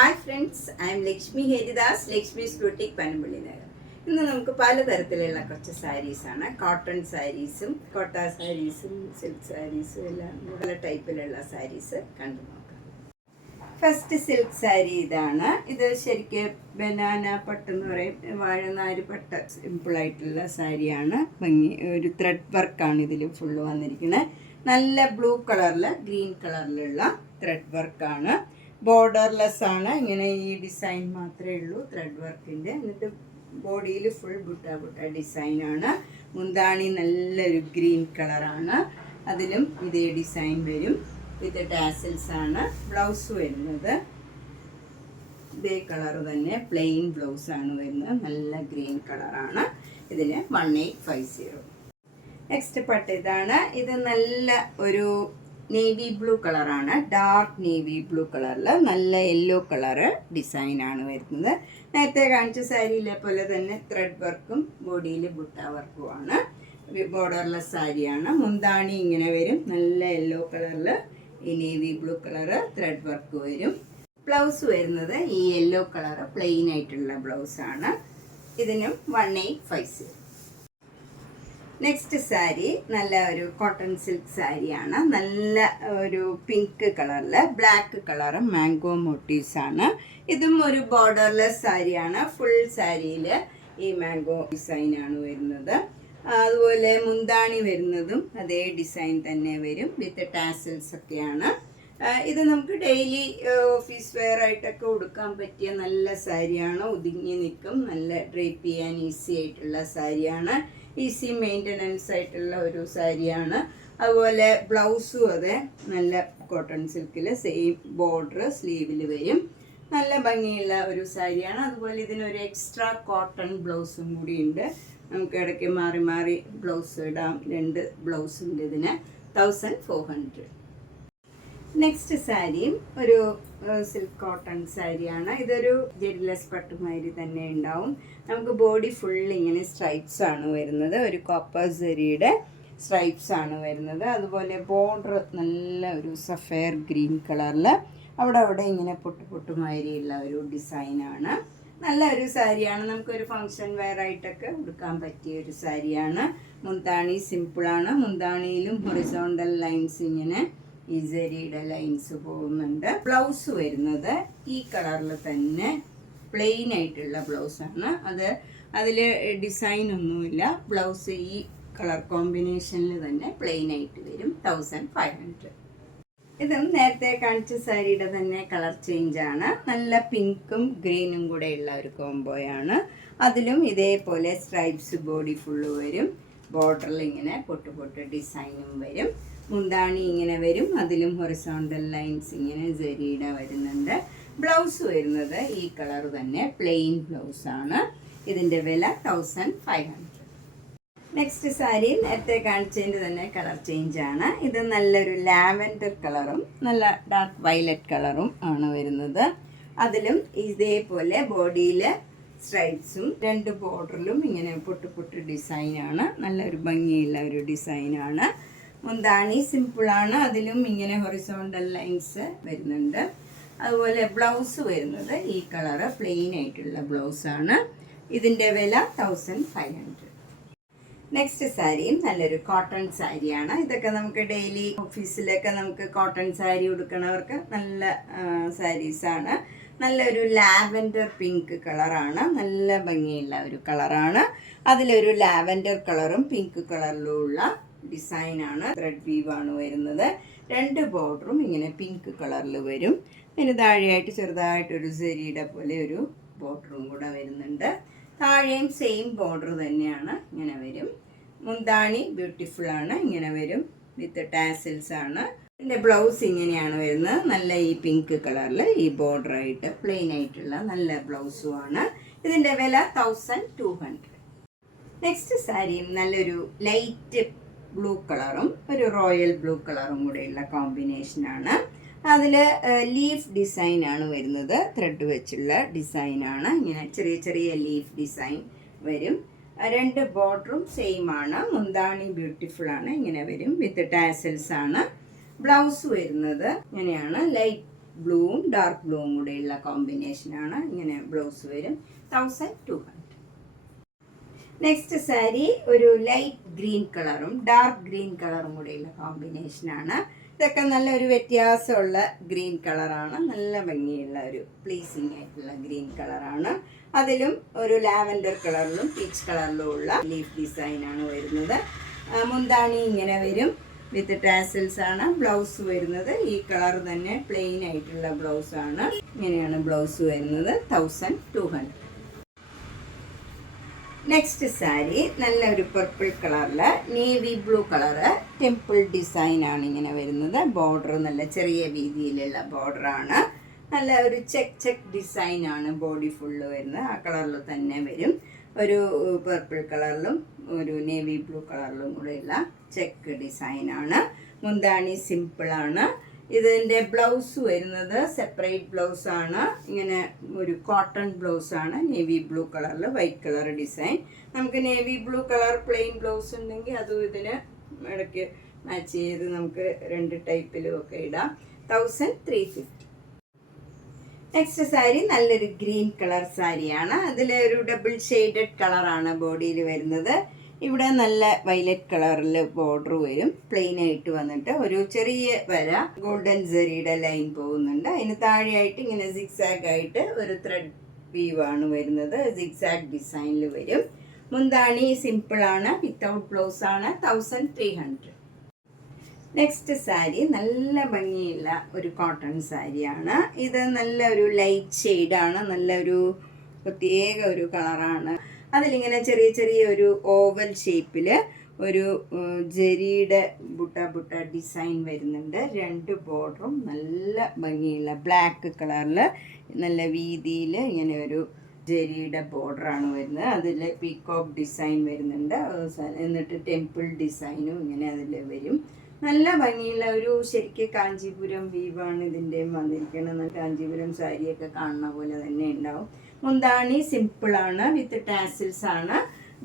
Hi friends, I M Lakshmi Haridas, Lakshmi's boutique Panampilly Nagar. ഇന്ന് നമുക്ക് പലതരത്തിലുള്ള കുറച്ച് സാരീസാണ്. കോട്ടൺ സാരീസും കോട്ട സാരീസും സിൽക്ക് സാരീസും എല്ലാം പല ടൈപ്പിലുള്ള സാരീസ് കണ്ടു നോക്കാം. ഫസ്റ്റ് സിൽക്ക് സാരി ഇതാണ്. ഇത് ശരിക്കും ബനാന പട്ട് എന്ന് പറയും, വാഴനാര് പട്ട്, സിമ്പിളായിട്ടുള്ള സാരിയാണ്. ഭംഗി ഒരു ത്രെഡ് വർക്കാണ് ഇതിൽ ഫുള്ള് വന്നിരിക്കുന്നത്. നല്ല ബ്ലൂ കളറിൽ ഗ്രീൻ കളറിലുള്ള ത്രെഡ് വർക്കാണ്. ബോർഡർലെസ് ആണ്. ഇങ്ങനെ ഈ ഡിസൈൻ മാത്രമേ ഉള്ളൂ ത്രെഡ് വർക്കിൻ്റെ. എന്നിട്ട് ബോഡിയിൽ ഫുൾ ബുട്ട ഡിസൈനാണ്. മുന്താണി നല്ലൊരു ഗ്രീൻ കളറാണ്. അതിലും ഇതേ ഡിസൈൻ വരും. വിത്ത് ടാസിൽസ് ആണ്. ബ്ലൗസ് വരുന്നത് ഇതേ കളർ തന്നെ, പ്ലെയിൻ ബ്ലൗസാണ് വരുന്നത്. നല്ല ഗ്രീൻ കളറാണ്. ഇതിന് 1850. നെക്സ്റ്റ് പട്ട് ഇതാണ്. ഇത് നല്ല ഒരു നേവി ബ്ലൂ കളറാണ്. ഡാർക്ക് നേവി ബ്ലൂ കളറിൽ നല്ല യെല്ലോ കളറ് ഡിസൈനാണ് വരുന്നത്. നേരത്തെ കാണിച്ച സാരിയിലെ പോലെ തന്നെ ത്രെഡ് വർക്കും ബോഡിയിൽ ബുട്ട വർക്കുമാണ്. ബോർഡർലെസ് സാരിയാണ്. മുന്താണി ഇങ്ങനെ വരും. നല്ല യെല്ലോ കളറിൽ ഈ navy blue colour thread work വരും. ബ്ലൗസ് വരുന്നത് ഈ യെല്ലോ കളറ് പ്ലെയിൻ ആയിട്ടുള്ള ബ്ലൗസാണ്. ഇതിനും 1850. നെക്സ്റ്റ് സാരി നല്ല ഒരു കോട്ടൺ സിൽക്ക് സാരിയാണ്. നല്ല ഒരു പിങ്ക് കളറിൽ ബ്ലാക്ക് കളറും മാംഗോ മോട്ടീവ്സ് ആണ്. ഇതും ഒരു ബോർഡർലെസ് സാരിയാണ്. ഫുൾ സാരിയിൽ ഈ മാംഗോ ഡിസൈനാണ് വരുന്നത്. അതുപോലെ മുന്താണി വരുന്നതും അതേ ഡിസൈൻ തന്നെ വരും. വിത്ത് ടാസിൽസ് ഒക്കെയാണ്. ഇത് നമുക്ക് ഡെയിലി ഓഫീസ് വെയർ ആയിട്ടൊക്കെ ഉടുക്കാൻ പറ്റിയ നല്ല സാരിയാണ്. ഒതുങ്ങി നിൽക്കും. നല്ല ഡ്രേപ്പ് ചെയ്യാൻ ഈസി ആയിട്ടുള്ള സാരിയാണ്. ഈസി മെയിൻ്റനൻസ് ആയിട്ടുള്ള ഒരു സാരിയാണ്. അതുപോലെ ബ്ലൗസും അതെ നല്ല കോട്ടൺ സിൽക്കിൽ സെയിം ബോർഡർ സ്ലീവിൽ വരും. നല്ല ഭംഗിയുള്ള ഒരു സാരിയാണ്. അതുപോലെ ഇതിനൊരു എക്സ്ട്രാ കോട്ടൺ ബ്ലൗസും കൂടി ഉണ്ട്. നമുക്ക് ഇടയ്ക്ക് മാറി മാറി ബ്ലൗസ് ഇടാം. 2 ബ്ലൗസ് ഉണ്ട് ഇതിന്. 1400. നെക്സ്റ്റ് സാരിയും ഒരു സിൽക്ക് കോട്ടൺ സാരിയാണ്. ഇതൊരു ജെഡ്ലെസ് പട്ടുമാതിരി തന്നെ ഉണ്ടാവും. നമുക്ക് ബോഡി ഫുൾ ഇങ്ങനെ സ്ട്രൈപ്സ് ആണ് വരുന്നത്. ഒരു കോപ്പർ സെരിയുടെ സ്ട്രൈപ്സ് ആണ് വരുന്നത്. അതുപോലെ ബോർഡർ നല്ല ഒരു സഫയർ ഗ്രീൻ കളറിൽ അവിടെ ഇങ്ങനെ പൊട്ടുമാതിരിയുള്ള ഒരു ഡിസൈനാണ്. നല്ല ഒരു സാരിയാണ്. നമുക്കൊരു ഫങ്ഷൻ വെയർ ആയിട്ടൊക്കെ ഉടുക്കാൻ പറ്റിയ ഒരു സാരിയാണ്. മുന്താണി സിമ്പിളാണ്. മുന്താണിയിലും ഹൊറിസോണ്ടൽ ലൈൻസ് ഇങ്ങനെ ഈ സെരിയുടെ ലൈൻസ് പോകുന്നുണ്ട്. ബ്ലൗസ് വരുന്നത് ഈ കളറിൽ തന്നെ പ്ലെയിൻ ആയിട്ടുള്ള ബ്ലൗസാണ്. അതിൽ ഡിസൈൻ ഒന്നുമില്ല. ബ്ലൗസ് ഈ കളർ കോമ്പിനേഷനിൽ തന്നെ പ്ലെയിൻ ആയിട്ട് വരും. 1500. ഇതും നേരത്തെ കാണിച്ച സാരിയുടെ തന്നെ കളർ ചേഞ്ചാണ്. നല്ല പിങ്കും ഗ്രീനും കൂടെ ഉള്ള ഒരു കോംബോയാണ്. അതിലും ഇതേപോലെ സ്ട്രൈപ്സ് ബോഡി ഫുള്ള് വരും. ബോർഡറിൽ ഇങ്ങനെ പൊട്ട് ഡിസൈനും വരും. മുന്താണി ഇങ്ങനെ വരും. അതിലും ഹൊറിസോണ്ടൽ ലൈൻസ് ഇങ്ങനെ സെരിയുടെ വരുന്നുണ്ട്. ബ്ലൗസ് വരുന്നത് ഈ കളർ തന്നെ പ്ലെയിൻ ബ്ലൗസാണ്. ഇതിൻ്റെ വില 1500. നെക്സ്റ്റ് സാരി നേരത്തെ കാണിച്ചതിൻ്റെ തന്നെ കളർ ചേഞ്ചാണ്. ഇത് നല്ലൊരു ലാവൻഡർ കളറും നല്ല ഡാർക്ക് വയലറ്റ് കളറും ആണ് വരുന്നത്. അതിലും ഇതേപോലെ ബോഡിയിൽ സ്ട്രൈപ്സും 2 ബോർഡറിലും ഇങ്ങനെ പൊട്ട് ഡിസൈനാണ്. നല്ലൊരു ഭംഗിയുള്ള ഒരു ഡിസൈനാണ്. മുന്താണി സിമ്പിളാണ്. അതിലും ഇങ്ങനെ ഹൊറിസോണ്ടൽ ലൈൻസ് വരുന്നുണ്ട്. അതുപോലെ ബ്ലൗസ് വരുന്നത് ഈ കളറ് പ്ലെയിൻ ആയിട്ടുള്ള ബ്ലൗസാണ്. ഇതിൻ്റെ വില 1500. നെക്സ്റ്റ് സാരിയും നല്ലൊരു കോട്ടൺ സാരിയാണ്. ഇതൊക്കെ നമുക്ക് ഡെയിലി ഓഫീസിലൊക്കെ നമുക്ക് കോട്ടൺ സാരി ഉടുക്കണവർക്ക് നല്ല സാരീസാണ്. നല്ലൊരു ലാവൻഡർ പിങ്ക് കളറാണ്. നല്ല ഭംഗിയുള്ള ഒരു കളറാണ്. അതിലൊരു ലാവൻഡർ കളറും പിങ്ക് കളറിലും ഉള്ള ഡിസൈനാണ്. ത്രെഡ് വീവാണ് വരുന്നത്. 2 ബോർഡറും ഇങ്ങനെ പിങ്ക് കളറിൽ വരും. അതിന് താഴെയായിട്ട് ചെറുതായിട്ടൊരു സെരിയുടെ പോലെ ഒരു ബോർഡറും കൂടെ വരുന്നുണ്ട്. താഴെയും സെയിം ബോർഡർ തന്നെയാണ്. ഇങ്ങനെ വരും. മുന്താണി ബ്യൂട്ടിഫുൾ ആണ്. ഇങ്ങനെ വരും. വിത്ത് ടാസിൽസ് ആണ്. ഇതിൻ്റെ ബ്ലൗസ് ഇങ്ങനെയാണ് വരുന്നത്. നല്ല ഈ പിങ്ക് കളറിൽ ഈ ബോർഡറായിട്ട് പ്ലെയിൻ ആയിട്ടുള്ള നല്ല ബ്ലൗസുമാണ്. ഇതിൻ്റെ വില 1200. നെക്സ്റ്റ് സാരിയും നല്ലൊരു ലൈറ്റ് ബ്ലൂ കളറും ഒരു റോയൽ ബ്ലൂ കളറും കൂടെയുള്ള കോമ്പിനേഷനാണ്. അതിൽ ലീഫ് ഡിസൈനാണ് വരുന്നത്. ത്രെഡ് വെച്ചുള്ള ഡിസൈനാണ്. ഇങ്ങനെ ചെറിയ ലീഫ് ഡിസൈൻ വരും. 2 ബോർഡറും സെയിം ആണ്. മുന്താണി ബ്യൂട്ടിഫുൾ ആണ്. ഇങ്ങനെ വരും. വിത്ത് ടാസൽസ് ആണ്. ബ്ലൗസ് വരുന്നത് ഇങ്ങനെയാണ്. ലൈറ്റ് ബ്ലൂവും ഡാർക്ക് ബ്ലൂവും കൂടെയുള്ള കോമ്പിനേഷനാണ്. ഇങ്ങനെ ബ്ലൗസ് വരും. 1200. നെക്സ്റ്റ് സാരി ഒരു ലൈറ്റ് ഗ്രീൻ കളറും ഡാർക്ക് ഗ്രീൻ കളറും കൂടെയുള്ള കോമ്പിനേഷനാണ്. ഇതൊക്കെ നല്ലൊരു വ്യത്യാസമുള്ള ഗ്രീൻ കളറാണ്. നല്ല ഭംഗിയുള്ള ഒരു പ്ലീസിങ് ആയിട്ടുള്ള ഗ്രീൻ കളറാണ്. അതിലും ഒരു ലാവൻഡർ കളറിലും പീച്ച് കളറിലും ഉള്ള ലീഫ് ഡിസൈനാണ് വരുന്നത്. മുന്താണി ഇങ്ങനെ വരും, വിത്ത് ടാസൽസ് ആണ്. ബ്ലൗസ് വരുന്നത് ഈ കളർ തന്നെ പ്ലെയിൻ ആയിട്ടുള്ള ബ്ലൗസാണ്. ഇങ്ങനെയാണ് ബ്ലൗസ് വരുന്നത്. 1200. നെക്സ്റ്റ് സാരി നല്ലൊരു പർപ്പിൾ കളറിൽ നേവി ബ്ലൂ കളറ് ടെമ്പിൾ ഡിസൈനാണ് ഇങ്ങനെ വരുന്നത്. ബോർഡർ നല്ല ചെറിയ രീതിയിലുള്ള ബോർഡറാണ്. നല്ല ഒരു ചെക്ക് ഡിസൈനാണ് ബോഡി ഫുള്ള് വരുന്നത്. ആ കളറിൽ തന്നെ വരും. ഒരു പർപ്പിൾ കളറിലും ഒരു നേവി ബ്ലൂ കളറിലും കൂടെയുള്ള ചെക്ക് ഡിസൈനാണ്. മുന്താണി സിമ്പിളാണ്. ഇതിൻ്റെ ബ്ലൗസ് വരുന്നത് സെപ്പറേറ്റ് ബ്ലൗസാണ്. ഇങ്ങനെ ഒരു കോട്ടൺ ബ്ലൗസാണ്. നേവി ബ്ലൂ കളറിൽ വൈറ്റ് കളർ ഡിസൈൻ. നമുക്ക് navy blue colour plain blouse ഉണ്ടെങ്കിൽ അതും ഇതിന് ഇടയ്ക്ക് മാച്ച് ചെയ്ത് നമുക്ക് 2 ടൈപ്പിലും ഒക്കെ ഇടാം. 1350. നെക്സ്റ്റ് സാരി നല്ലൊരു ഗ്രീൻ കളർ സാരിയാണ്. അതിലൊരു ഡബിൾ ഷെയ്ഡഡ് കളറാണ് ബോഡിയിൽ വരുന്നത്. ഇവിടെ നല്ല വയലറ്റ് കളറിൽ ബോർഡർ വരും. പ്ലെയിൻ ആയിട്ട് വന്നിട്ട് ഒരു ചെറിയ വര ഗോൾഡൻ ജെറിയുടെ ലൈൻ പോകുന്നുണ്ട്. അതിന് താഴെയായിട്ട് ഇങ്ങനെ സിക്സാഗ് ആയിട്ട് ഒരു ത്രെഡ് വീവാണ് വരുന്നത്. സിക്സാഗ് ഡിസൈനിൽ വരും. മുന്താണി സിമ്പിളാണ്, വിത്തൗട്ട് ബ്ലൗസ് ആണ്. 1300. നെക്സ്റ്റ് സാരി നല്ല ഭംഗിയുള്ള ഒരു കോട്ടൺ സാരിയാണ്. ഇത് നല്ലൊരു ലൈറ്റ് ഷെയ്ഡാണ്. നല്ലൊരു പ്രത്യേക ഒരു കളറാണ്. അതിലിങ്ങനെ ചെറിയ ഒരു ഓവൽ ഷേപ്പിൽ ഒരു ജെറിയുടെ ബുട്ട ഡിസൈൻ വരുന്നുണ്ട്. 2 ബോർഡറും നല്ല ഭംഗിയുള്ള ബ്ലാക്ക് കളറിൽ നല്ല വീതിയിൽ ഇങ്ങനെ ഒരു ജെറിയുടെ ബോർഡറാണ് വരുന്നത്. അതിൽ പീകോക്ക് ഡിസൈൻ വരുന്നുണ്ട്. എന്നിട്ട് ടെമ്പിൾ ഡിസൈനും ഇങ്ങനെ അതിൽ വരും. നല്ല ഭംഗിയുള്ള ഒരു ശരിക്കും കാഞ്ചീപുരം വീവാണ് ഇതിൻ്റെ വന്നിരിക്കുന്നത്. കാഞ്ചീപുരം സാരിയൊക്കെ കാണുന്ന പോലെ തന്നെ ഉണ്ടാവും. മുന്താണി സിമ്പിളാണ്, വിത്ത് ടാസിൽസ് ആണ്.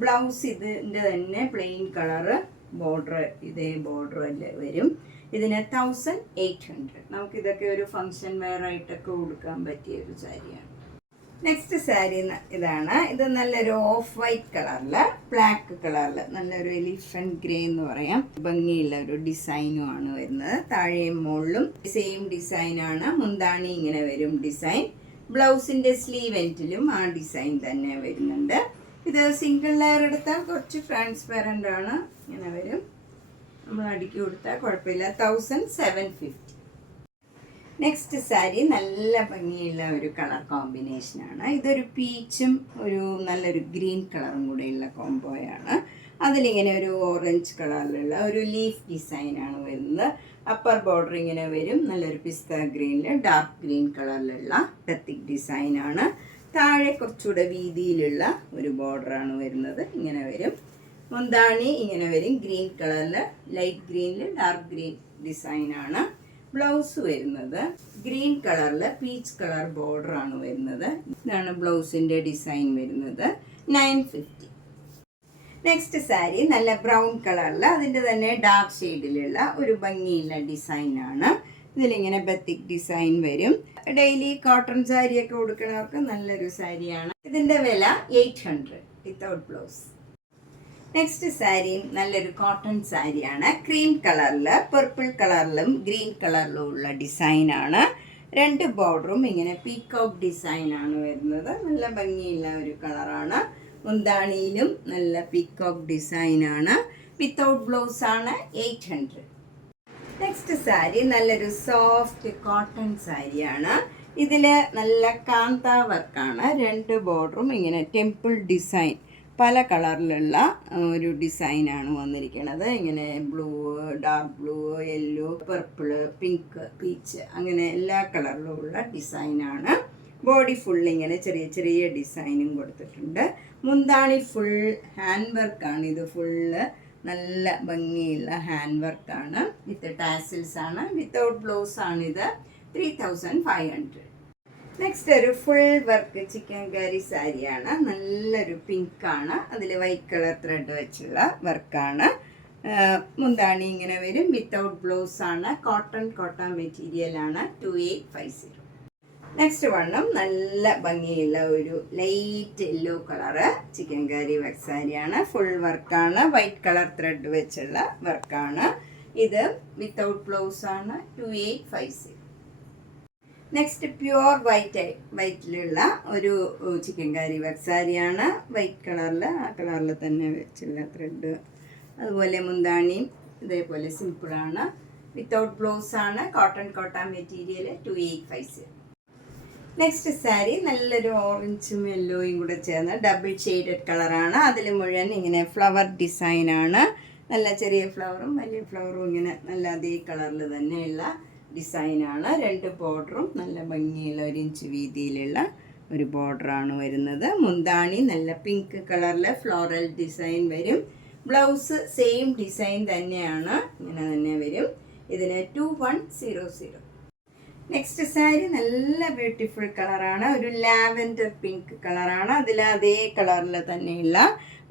ബ്ലൗസ് ഇതിൻ്റെ തന്നെ പ്ലെയിൻ കളറ് ബോർഡർ, ഇതേ ബോർഡർ അല്ലേ വരും. ഇതിന് 1800. നമുക്കിതൊക്കെ ഒരു ഫങ്ഷൻ വെയർ ആയിട്ടൊക്കെ കൊടുക്കാൻ പറ്റിയ ഒരു സാരിയാണ്. നെക്സ്റ്റ് സാരി ഇതാണ്. ഇത് നല്ലൊരു ഓഫ് വൈറ്റ് കളറിൽ ബ്ലാക്ക് കളറിൽ നല്ലൊരു എലിഫന്റ് ഗ്രേ എന്ന് പറയാം ഭംഗിയുള്ള ഒരു ഡിസൈനും ആണ് വരുന്നത്. താഴെയും മുകളിലും സെയിം ഡിസൈനാണ്. മുന്താണി ഇങ്ങനെ വരും ഡിസൈൻ. ബ്ലൗസിൻ്റെ സ്ലീവ് എൻഡിലും ആ ഡിസൈൻ തന്നെ വരുന്നുണ്ട്. ഇത് സിംഗിൾ ലെയർ എടുത്താൽ കുറച്ച് ട്രാൻസ്പെറൻ്റ് ആണ്. ഇങ്ങനെ വരും. നമ്മൾ അടുക്കി കൊടുത്താൽ കുഴപ്പമില്ല. 1750. നെക്സ്റ്റ് സാരി നല്ല ഭംഗിയുള്ള ഒരു കളർ കോമ്പിനേഷനാണ്. ഇതൊരു പീച്ചും ഒരു നല്ലൊരു ഗ്രീൻ കളറും കൂടെയുള്ള കോംബോയാണ്. അതിലിങ്ങനെ ഒരു ഓറഞ്ച് കളറിലുള്ള ഒരു ലീഫ് ഡിസൈനാണ് വരുന്നത്. അപ്പർ ബോർഡർ ഇങ്ങനെ വരും. നല്ലൊരു പിസ്ത ഗ്രീനിൽ ഡാർക്ക് ഗ്രീൻ കളറിലുള്ള ബത്തിക് ഡിസൈനാണ്. താഴെ കുറച്ചുകൂടെ വീതിയിലുള്ള ഒരു ബോർഡറാണ് വരുന്നത്. ഇങ്ങനെ വരും. മുന്താണി ഇങ്ങനെ വരും. ഗ്രീൻ കളറിൽ ലൈറ്റ് ഗ്രീനിൽ ഡാർക്ക് ഗ്രീൻ ഡിസൈനാണ്. ബ്ലൗസ് വരുന്നത് ഗ്രീൻ കളറിൽ പീച്ച് കളർ ബോർഡറാണ് വരുന്നത്. ഇതാണ് ബ്ലൗസിൻ്റെ ഡിസൈൻ വരുന്നത്. 950. നെക്സ്റ്റ് സാരി നല്ല ബ്രൗൺ കളറിൽ അതിൻ്റെ തന്നെ ഡാർക്ക് ഷെയ്ഡിലുള്ള ഒരു ഭംഗിയുള്ള ഡിസൈനാണ്. ഇതിലിങ്ങനെ ബത്തിക് ഡിസൈൻ വരും. ഡെയിലി കോട്ടൺ സാരിയൊക്കെ ഉടുക്കുന്നവർക്ക് നല്ലൊരു സാരിയാണ്. ഇതിൻ്റെ വില 800 വിത്തൗട്ട് ബ്ലൗസ്. നെക്സ്റ്റ് സാരിയും നല്ലൊരു കോട്ടൺ സാരിയാണ്. ക്രീം കളറിൽ പർപ്പിൾ കളറിലും ഗ്രീൻ കളറിലും ഉള്ള ഡിസൈനാണ്. 2 ബോർഡറും ഇങ്ങനെ പീകോക്ക് ഡിസൈനാണ് വരുന്നത്. നല്ല ഭംഗിയുള്ള ഒരു കളറാണ്. മുന്താണിയിലും നല്ല പീകോക്ക് ഡിസൈനാണ്. വിത്തൗട്ട് ബ്ലൗസ് ആണ്. 800. നെക്സ്റ്റ് സാരി നല്ലൊരു സോഫ്റ്റ് കോട്ടൺ സാരിയാണ്. ഇതിൽ നല്ല കാന്ത വർക്കാണ്. 2 ബോർഡറും ഇങ്ങനെ ടെമ്പിൾ ഡിസൈൻ പല കളറിലുള്ള ഒരു ഡിസൈനാണ് വന്നിരിക്കുന്നത്. ഇങ്ങനെ blue, dark blue, yellow, purple, pink, peach അങ്ങനെ എല്ലാ കളറിലും ഉള്ള ഡിസൈനാണ്. ബോഡി ഫുൾ ഇങ്ങനെ ചെറിയ ഡിസൈനും കൊടുത്തിട്ടുണ്ട്. മുന്താണി ഫുൾ ഹാൻഡ് വർക്കാണ്. ഇത് ഫുള്ള് നല്ല ഭംഗിയുള്ള ഹാൻഡ് വർക്കാണ്. വിത്ത് ടാസിൽസ് ആണ്. വിത്തൗട്ട് ബ്ലൗസ് ആണിത്. 3500. നെക്സ്റ്റ് ഒരു ഫുൾ വർക്ക് ചിക്കൻ കറി സാരിയാണ്. നല്ലൊരു പിങ്കാണ്. അതിൽ വൈറ്റ് കളർ ത്രെഡ് വെച്ചുള്ള വർക്കാണ്. മുന്താണി ഇങ്ങനെ വരും. വിത്തൗട്ട് ബ്ലൗസ് ആണ്. കോട്ടൺ മെറ്റീരിയൽ ആണ്. 2850. നെക്സ്റ്റ് വണ്ണും നല്ല ഭംഗിയുള്ള ഒരു light yellow colour chikankari work സാരിയാണ്. ഫുൾ വർക്കാണ്. വൈറ്റ് കളർ ത്രെഡ് വെച്ചുള്ള വർക്കാണ്. ഇത് വിത്തൗട്ട് ബ്ലൗസ് ആണ്. 2850. നെക്സ്റ്റ് പ്യുവർ വൈറ്റിലുള്ള ഒരു ചിക്കൻകാരി വർക്ക് സാരിയാണ്. വൈറ്റ് കളറിൽ ആ കളറിൽ തന്നെ വെച്ചുള്ള ത്രെഡ്. അതുപോലെ മുന്താണിയും ഇതേപോലെ സിമ്പിളാണ്. വിത്തൗട്ട് ബ്ലൗസ് ആണ്. Cotton material. 2850. നെക്സ്റ്റ് സാരി നല്ലൊരു ഓറഞ്ചും യെല്ലോയും കൂടെ ചേർന്ന് ഡബിൾ ഷെയ്ഡഡ് കളറാണ്. അതിൽ മുഴുവൻ ഇങ്ങനെ ഫ്ലവർ ഡിസൈനാണ്. നല്ല ചെറിയ ഫ്ലവറും വലിയ ഫ്ലവറും ഇങ്ങനെ നല്ല അതേ കളറിൽ തന്നെയുള്ള ഡിസൈനാണ്. 2 ബോർഡറും നല്ല ഭംഗിയുള്ള 1 ഇഞ്ച് വീതിയിലുള്ള ഒരു ബോർഡറാണ് വരുന്നത്. മുന്താണി നല്ല പിങ്ക് കളറിൽ ഫ്ലോറൽ ഡിസൈൻ വരും. ബ്ലൗസ് സെയിം ഡിസൈൻ തന്നെയാണ്. ഇങ്ങനെ തന്നെ വരും. ഇതിന് 2100. നെക്സ്റ്റ് സാരി നല്ല ബ്യൂട്ടിഫുൾ കളറാണ്. ഒരു ലാവൻഡർ പിങ്ക് കളറാണ്. അതിൽ അതേ കളറിൽ തന്നെയുള്ള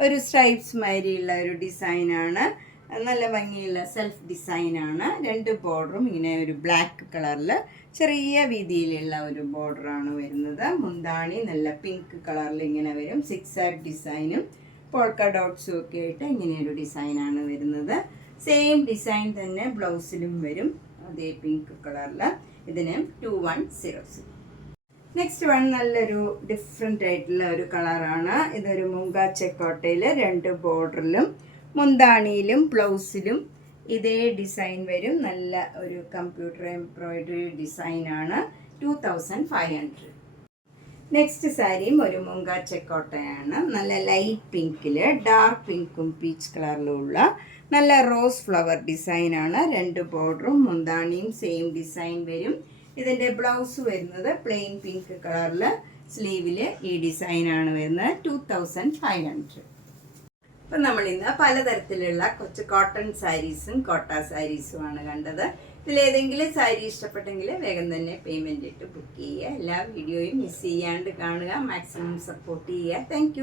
ഒരു സ്ട്രൈപ്സ് മാതിരിയുള്ള ഒരു ഡിസൈനാണ്. നല്ല ഭംഗിയുള്ള സെൽഫ് ഡിസൈനാണ്. 2 ബോർഡറും ഇങ്ങനെ ഒരു ബ്ലാക്ക് കളറിൽ ചെറിയ വീതിയിലുള്ള ഒരു ബോർഡറാണ് വരുന്നത്. മുന്താണി നല്ല പിങ്ക് കളറിൽ ഇങ്ങനെ വരും. സിക്സാഗ് ഡിസൈനും പോൾക്ക ഡോട്ട്സും ഒക്കെ ആയിട്ട് ഇങ്ങനെയൊരു ഡിസൈനാണ് വരുന്നത്. സെയിം ഡിസൈൻ തന്നെ ബ്ലൗസിലും വരും. അതേ പിങ്ക് കളറിൽ. ഇതിന് 2100. നെക്സ്റ്റ് വൺ നല്ലൊരു ഡിഫറെൻ്റ് ആയിട്ടുള്ള ഒരു കളറാണ്. ഇതൊരു മുങ്ക ചെക്കോട്ടയിൽ 2 ബോർഡറിലും മുന്താണിയിലും ബ്ലൗസിലും ഇതേ ഡിസൈൻ വരും. നല്ല ഒരു കമ്പ്യൂട്ടർ എംബ്രോയിഡറി ഡിസൈനാണ്. 2500. നെക്സ്റ്റ് സാരിയും ഒരു മുങ്ക ചെക്കോട്ടയാണ്. നല്ല ലൈറ്റ് പിങ്കിൽ ഡാർക്ക് പിങ്കും പീച്ച് കളറിലും ഉള്ള നല്ല റോസ് ഫ്ലവർ ഡിസൈനാണ്. 2 ബോർഡറും മുന്താണിയും സെയിം ഡിസൈൻ വരും. ഇതിൻ്റെ ബ്ലൗസ് വരുന്നത് പ്ലെയിൻ പിങ്ക് കളറിൽ സ്ലീവിൽ ഈ ഡിസൈനാണ് വരുന്നത്. 2500. അപ്പം നമ്മളിന്ന് പലതരത്തിലുള്ള കുറച്ച് കോട്ടൺ സാരീസും കോട്ട സാരീസുമാണ് കണ്ടത്. ഇതിലേതെങ്കിലും സാരി ഇഷ്ടപ്പെട്ടെങ്കിൽ വേഗം തന്നെ പേയ്മെൻറ്റ് ഇട്ട് ബുക്ക് ചെയ്യുക. എല്ലാ വീഡിയോയും മിസ് ചെയ്യാണ്ട് കാണുക. മാക്സിമം സപ്പോർട്ട് ചെയ്യുക. താങ്ക്